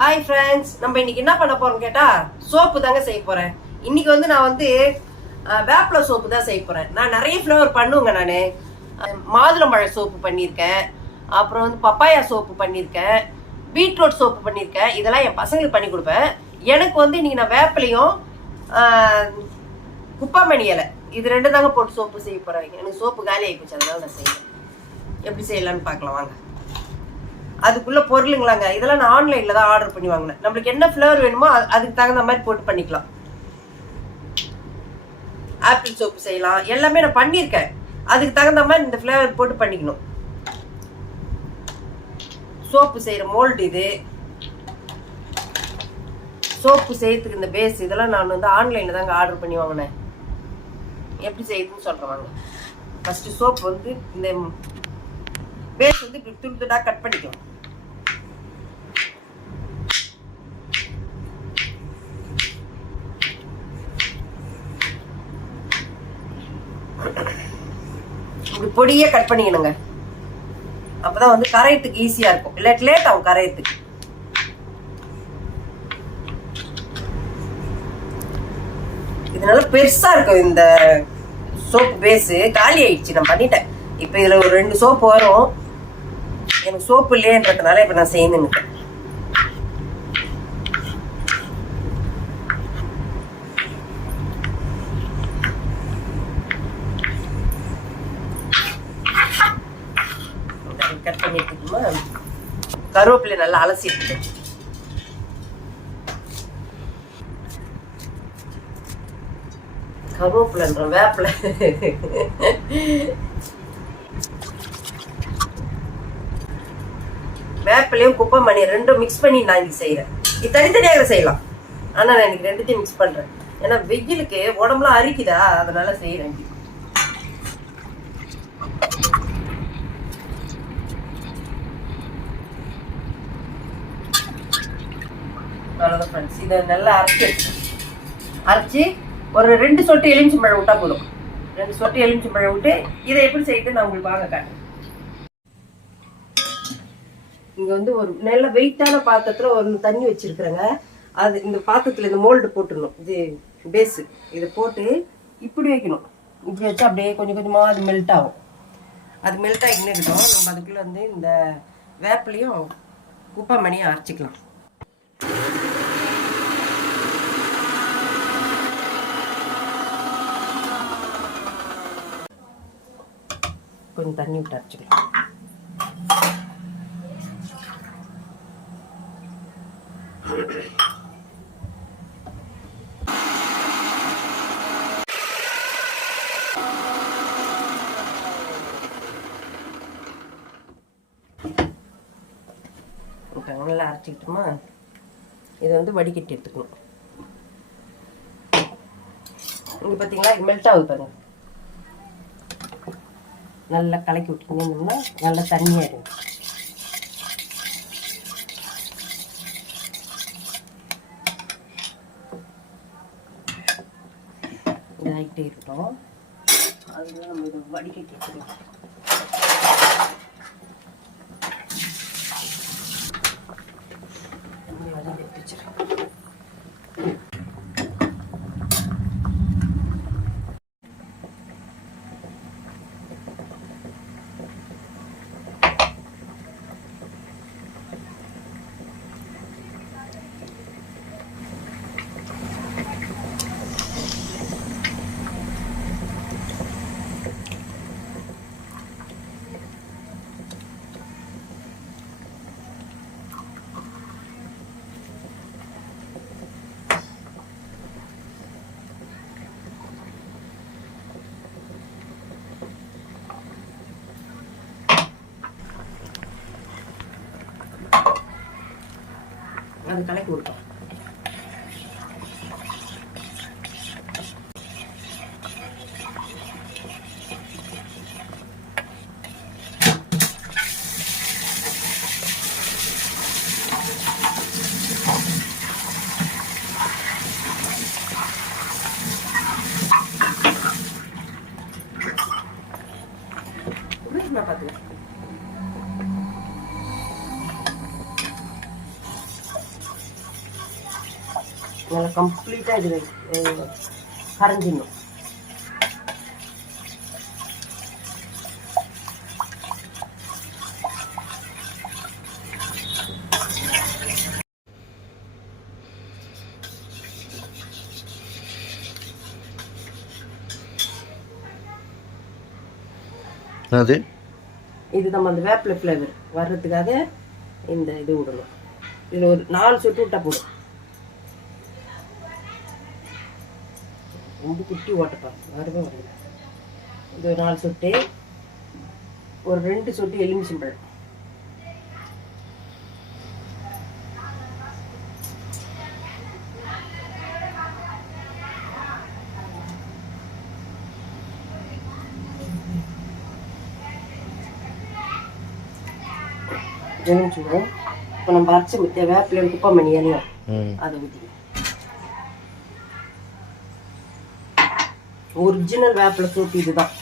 Hi friends, நம்ம இன்னைக்கு என்ன பண்ண போறோம் கேட்டா சோப்பு தாங்க செய்ய போறேன். இன்னைக்கு வந்து நான் வந்து வேப்பில சோப்பு தான் செய்ய போறேன். நான் நிறைய ஃப்ளேவர் பண்ணுவேங்க. நான் மாதுளம்பழ சோப்பு பண்ணியிருக்கேன், அப்புறம் வந்து பப்பாயா சோப்பு பண்ணியிருக்கேன், பீட்ரூட் சோப்பு பண்ணியிருக்கேன். இதெல்லாம் என் பசங்களுக்கு பண்ணி கொடுப்பேன். எனக்கு வந்து இன்னைக்கு நான் வேப்பிலையும் குப்பாமணி இலை இது ரெண்டு தாங்க போட்டு சோப்பு செய்ய போறேன். எனக்கு சோப்பு காலி ஆகிப்போச்சு, அதனால நான் செய்யறேன். எப்படி செய்யலான்னு பார்க்கலாம் வாங்க. அதுக்குள்ள பொருளுங்களாங்க, இதெல்லாம் நான் ஆன்லைன்ல தான் ஆர்டர் பண்ணி வாங்கினேன். நம்மளுக்கு என்ன ஃப்ளேவர் வேணுமோ அதுக்கு தகுந்த மாதிரி போட்டு பண்ணிக்கலாம். ஆப்பிள் சோப்பு செய்யலாம், எல்லாமே நான் பண்ணியிருக்கேன். அதுக்கு தகுந்த மாதிரி இந்த ஃப்ளேவர் போட்டு பண்ணிக்கணும். சோப்பு செய்யற மோல்டு இது. சோப்பு செய்யறதுக்கு இந்த பேஸ் இதெல்லாம் நான் வந்து ஆன்லைன்ல தாங்க ஆர்டர் பண்ணி வாங்கினேன். எப்படி செய்யுதுன்னு சொல்றேன் வாங்க. ஃபர்ஸ்ட் சோப்பு வந்து இந்த பேஸ் வந்து இப்படி துண்டு துண்டா கட் பண்ணிக்கலாம். இப்படி பொடியே கட் பண்ணிக்கணுங்க. அப்பதான் வந்து கரையத்துக்கு ஈஸியா இருக்கும், இல்லாட்டி லேட் ஆகும் கரையத்துக்கு. இதனால பெருசா இருக்கும் இந்த சோப்பு பேஸ். காலி ஆயிடுச்சு, நான் பண்ணிட்டேன். இப்ப இதுல ஒரு 2 சோப்பு வரும். எனக்கு சோப்பு இல்லையன்றதுனால இப்ப நான் செய்யணுன்னு. கட் பண்ணிட்டுமா கருவேப்பிலை நல்லா அலசிட்டு கருவேப்பிலைன்ற வேப்பிலை வேப்பிலையும் குப்பைமணி ரெண்டும் மிக்ஸ் பண்ணி நான் இது செய்யறேன். இது தனித்தனியாக செய்யலாம், ஆனா நான் இன்னைக்கு ரெண்டுத்தையும் மிக்ஸ் பண்றேன். ஏன்னா வெயிலுக்கு உடம்புலாம் அரிக்குதா, அதனால செய்யறேன். அவ்வளோதான் ஃப்ரெண்ட்ஸ். இதை நல்லா அரைச்சி ஒரு 2 சொட்டு எலுமிச்சம்பழம் விட்டா போதும். 2 சொட்டு எலுமிச்சம்பழம் விட்டு இதை எப்படி செய்யுது நான் உங்களுக்கு வாங்க காட்டுறேன். இங்க வந்து ஒரு நல்ல வெயிட்டான பாத்திரத்துல ஒரு தண்ணி வச்சிருக்கிறேங்க. அது இந்த பாத்திரத்துல இந்த மோல்டு போட்டுடணும். இது பேஸ், இதை போட்டு இப்படி வைக்கணும். இப்படி வச்சா அப்படியே கொஞ்சம் கொஞ்சமா அது மெல்ட் ஆகும். அது மெல்ட் ஆகிக்கிட்டே இருக்கட்டும். நம்ம அதுக்குள்ள வந்து இந்த வேப்பிலையும் குப்பைமணியும் அரைச்சிக்கலாம். கொஞ்சம் தண்ணி விட்டு அரைச்சிக்கலாம். நல்லா அரைச்சிக்கிட்டோமா, இதை வந்து வடிகட்டி எடுத்துக்கணும். இங்க பார்த்தீங்களா, இது மெல்ட் ஆகுது பாருங்க. நல்லா கலக்கி விட்டுருந்தோம்னா நல்லா தண்ணியாயிடும். இதாகிட்டே இருக்கட்டும். அதுதான் நம்ம இதை வடிகட்டி எடுத்துக்கலாம். அது கலக்கி கொடுப்போம். பார்த்துக்கலாம். நல்லா கம்ப்ளீட்டாக இது கரைஞ்சிடணும். அது இது நம்ம அந்த வேப்பிலை ஃப்ளேவர் வர்றதுக்காக இந்த இது விடணும். இதில் ஒரு 4 சொட்டு விட்டா போடும். ரொம்ப குட்டி ஓட்டப்பா வரவே வருது. இது ஒரு 4 சொட்டு, ஒரு 2 சொட்டு எலுமிச்சம்பழம். எலுமிச்சம்பழம். இப்போ நம்ம அரைச்சி வேப்பிலை குப்பமணி இலையும் அதை ஊற்றி ஒரிஜினல் வேப்பிலை சோப்பு இதுதான்.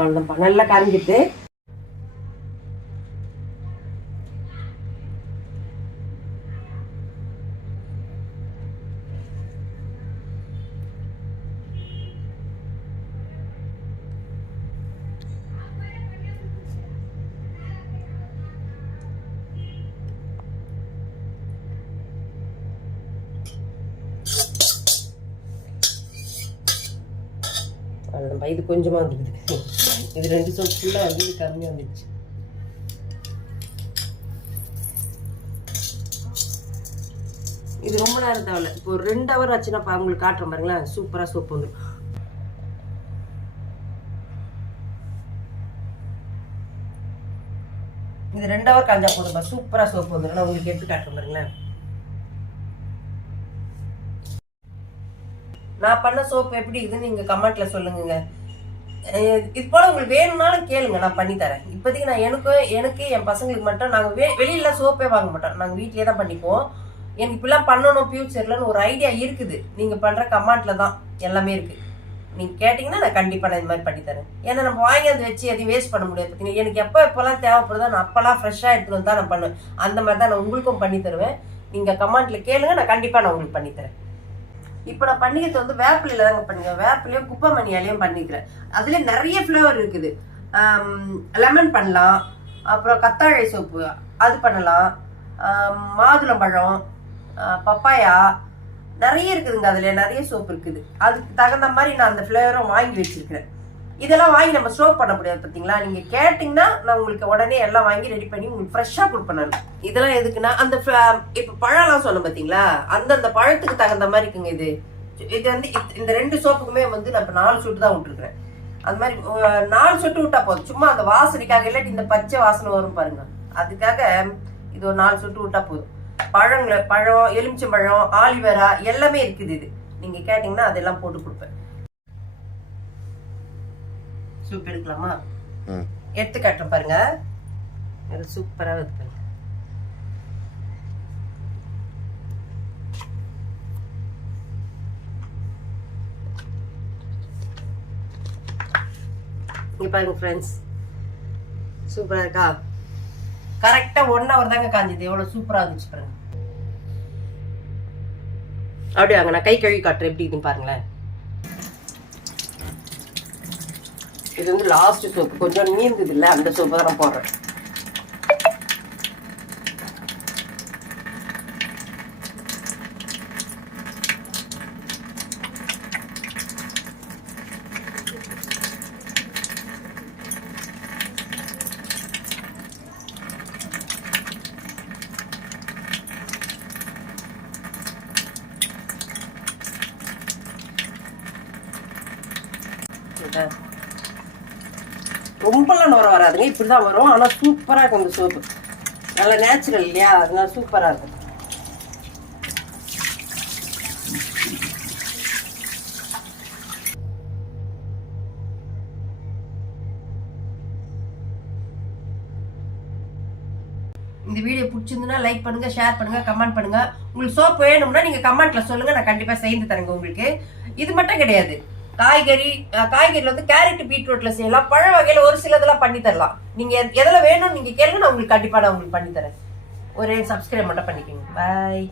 அவ்வளோதான், நல்லா கரைஞ்சிட்டு அவ்வளோதான். இது கொஞ்சமாக வந்துடுது. இது 2 சொட்டு ஃபுல்லாக வந்து இது கம்மியாக வந்துடுச்சு. இது ரொம்ப நேரம் தேவையில்ல. இப்போ ஒரு 2 ஹவர் ஆச்சுன்னா உங்களுக்கு காட்டுறேன் பாருங்களேன், சூப்பராக சோப்பு வந்துடும். இது 2 ஹவர் காஞ்சா போதும்பா, சூப்பராக சோப்பு வந்துடும். நான் உங்களுக்கு எடுத்து காட்டுறேன் பாருங்களேன். நான் பண்ண சோப்பு எப்படி இதுன்னு நீங்க கமெண்ட்ல சொல்லுங்க. இது போல உங்களுக்கு வேணும்னாலும் கேளுங்க, நான் பண்ணி தரேன். இப்போதைக்கு நான் எனக்கு என் பசங்களுக்கு மட்டும் நாங்கள் வெளியில சோப்பே வாங்க மாட்டோம், நாங்கள் வீட்லயே தான் பண்ணிப்போம். எனக்கு இப்படிலாம் பண்ணணும் ஃபியூச்சர்லன்னு ஒரு ஐடியா இருக்குது. நீங்க பண்ற கமெண்ட்ல தான் எல்லாமே இருக்கு. நீங்க கேட்டீங்கன்னா நான் கண்டிப்பா நான் இந்த மாதிரி பண்ணி தரேன். ஏன்னா நம்ம வாங்கி அதை வச்சு எதையும் வேஸ்ட் பண்ண முடியாது. பார்த்தீங்கன்னா எனக்கு எப்பெல்லாம் தேவைப்படுதோ நான் அப்பெல்லாம் ஃப்ரெஷ்ஷாக எடுத்துட்டு வந்து தான் நான் பண்ணுவேன். அந்த மாதிரி தான் நான் உங்களுக்கும் பண்ணி தருவேன். நீங்க கமெண்ட்ல கேளுங்க, நான் கண்டிப்பா நான் உங்களுக்கு பண்ணி தரேன். இப்போ நான் பண்ணிக்கிறது வந்து வேப்பிலையில தாங்க பண்ணிக்கிறேன். வேப்பிலையும் குப்பமணி இலையும் பண்ணிக்கிறேன். அதுல நிறைய ஃப்ளேவர் இருக்குது. லெமன் பண்ணலாம், அப்புறம் கத்தாழை சோப்பு அது பண்ணலாம், மாதுளம்பழம், பப்பாயா, நிறைய இருக்குதுங்க. அதுல நிறைய சோப்பு இருக்குது. அதுக்கு தகுந்த மாதிரி நான் அந்த ஃப்ளேவரும் வாங்கி வச்சிருக்கிறேன். இதெல்லாம் வாங்கி நம்ம ஸ்டோர் பண்ண முடியாது பார்த்தீங்களா. நீங்க கேட்டீங்கன்னா நான் உங்களுக்கு உடனே எல்லாம் வாங்கி ரெடி பண்ணி உங்களுக்கு ஃப்ரெஷ்ஷா கொடுப்பேன். இதெல்லாம் எதுக்குன்னா அந்த இப்ப பழம்லாம் சொன்னேன் பார்த்தீங்களா, அந்த பழத்துக்கு தகுந்த மாதிரி இருக்குங்க. இது வந்து இந்த 2 சோப்புக்குமே வந்து நான் 4 சொட்டு தான் விட்டுருக்கிறேன். அந்த மாதிரி 4 சொட்டு விட்டா போதும். சும்மா அந்த வாசனைக்காக, இல்லாட்டி இந்த பச்சை வாசனை வரும் பாருங்க, அதுக்காக இது ஒரு 4 சொட்டு விட்டா போதும். பழம், எலுமிச்சம்பழம், ஆலிவேரா எல்லாமே இருக்குது. இது நீங்க கேட்டீங்கன்னா அதெல்லாம் போட்டு கொடுப்பேன். சூப் எடுக்கலாமா? எடுத்து காட்டுறேன் பாருங்க, சூப்பரா இருக்கு. இங்க பாருங்க ஃப்ரெண்ட்ஸ், சூப்பரா இருக்கா? கரெக்டா 1 ஹவர் தாங்க காஞ்சது. எவ்வளவு சூப்பரா இருந்துச்சு பாருங்க. அப்படியே வாங்க, நான் கை கழுவி காட்டுறேன் எப்படி இருக்குன்னு பாருங்களேன். இது வந்து லாஸ்ட் சோப்பு, கொஞ்சம் நீந்தது இல்லை, அந்த சோப்பு தான் நான் போடுறேன். ரொம்பலாம் நுர வராதுங்க, இப்படிதான் வரும். ஆனா சூப்பரா இருக்கும் இந்த சோப்பு. நல்ல நேச்சுரல் இல்லையா, அதனால சூப்பரா இருக்கும். இந்த வீடியோ பிடிச்சிருந்துன்னா லைக் பண்ணுங்க, ஷேர் பண்ணுங்க, கமெண்ட் பண்ணுங்க. உங்களுக்கு சோப் வேணும்னா நீங்க கமெண்ட்ல சொல்லுங்க, நான் கண்டிப்பா செய்து தரேங்க உங்களுக்கு. இது மட்டும் கிடையாது, காய்கறில வந்து கேரட் பீட்ரூட்ல செய்யலாம், பழ வகையில ஒரு சிலதெல்லாம் பண்ணி தரலாம். நீங்க எதுல வேணும் நீங்க கேளுங்க, நான் உங்களுக்கு கண்டிப்பா நான் உங்களுக்கு பண்ணி தரேன். ஒரு சப்ஸ்கிரைப் மட்டும் பண்ணிக்கோங்க. பாய்.